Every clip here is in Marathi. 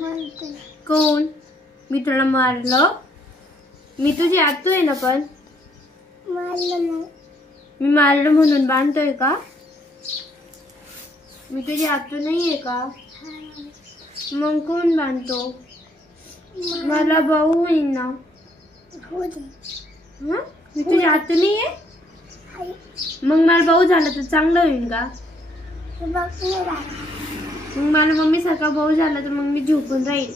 कोण? मी तुला मारलं? मी तुझी आतू आहे ना, पण मी मारलं म्हणून बांधतोय का? मी तुझी आतू नाहीये का? मग कोण बांधतो? मला भाऊ होईल ना. मी तुझी आतू नाहीये, मग मला भाऊ झाला तर चांगलं होईल का? मग मला मम्मी सारखा भाऊ झाला तर मग मी झोपून राहील.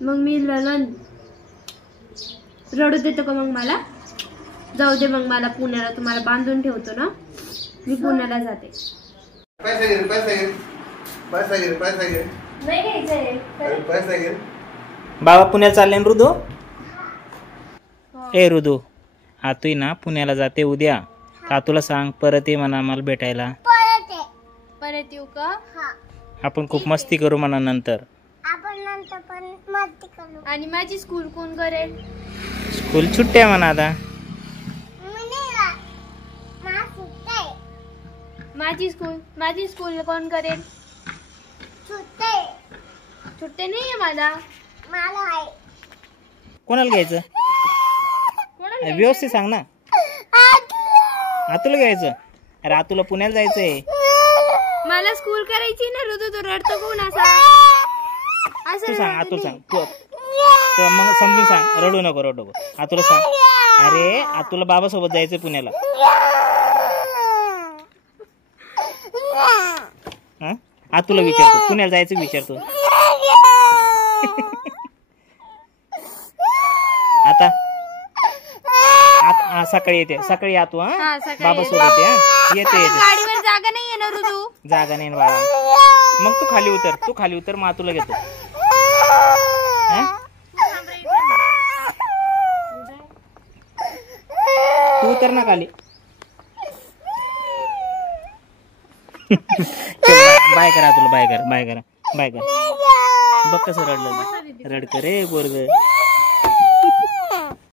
मग मी रडू देतो का? मग मला जाऊ दे. मग मला पुण्याला तुम्हाला बांधून ठेवतो ना. मी पुण्याला जाते. पैसा घे, पैसा घे, पैसा घे, पैसा घे. नाही घ्यायचंय. पैसा घे. बाबा पुण्याला चालले ना ऋदू? ए ऋदू, आतुय ना पुण्याला जाते उद्या. तुला सांग परत ये म्हणा मला भेटायला. परत येऊ का? आपण खूप मस्ती करू म्हणा नंतर. आणि माझी स्कूल कोण करेल? स्कूल सुट्ट्या म्हणा आता. माझी स्कूल कोण करेल? सुट्टे नाहीये मला. कोणाला घ्यायचं? व्यवस्थित सांग ना. आतुला घ्यायचं? अरे आतुला पुण्याला जायचंय. मला स्कूल करायची ना. ऋतू तू रडतो कोण असा? तू सांग, आतुला सांग. तू मग समजून सांग. रडू नको, रडू नको. आतुला सांग. अरे आतुला बाबा सोबत जायचंय पुण्याला. आतुला विचारतो पुण्याला जायचं विचारतो. आता सकाळी येते. सकाळी आतू बाबा सोबत येते. गाडीवर जागा नाहीये ना ऋतू? जागा नाही बाळा. मग तू खाली उतर. तू खाली उतर, मग आतूला घेतो. तू उतर ना खाली. बाय करा तुला. बाय कर, बाय करा, बाय कर. बघ कसं रडलं. रड करे बोरग.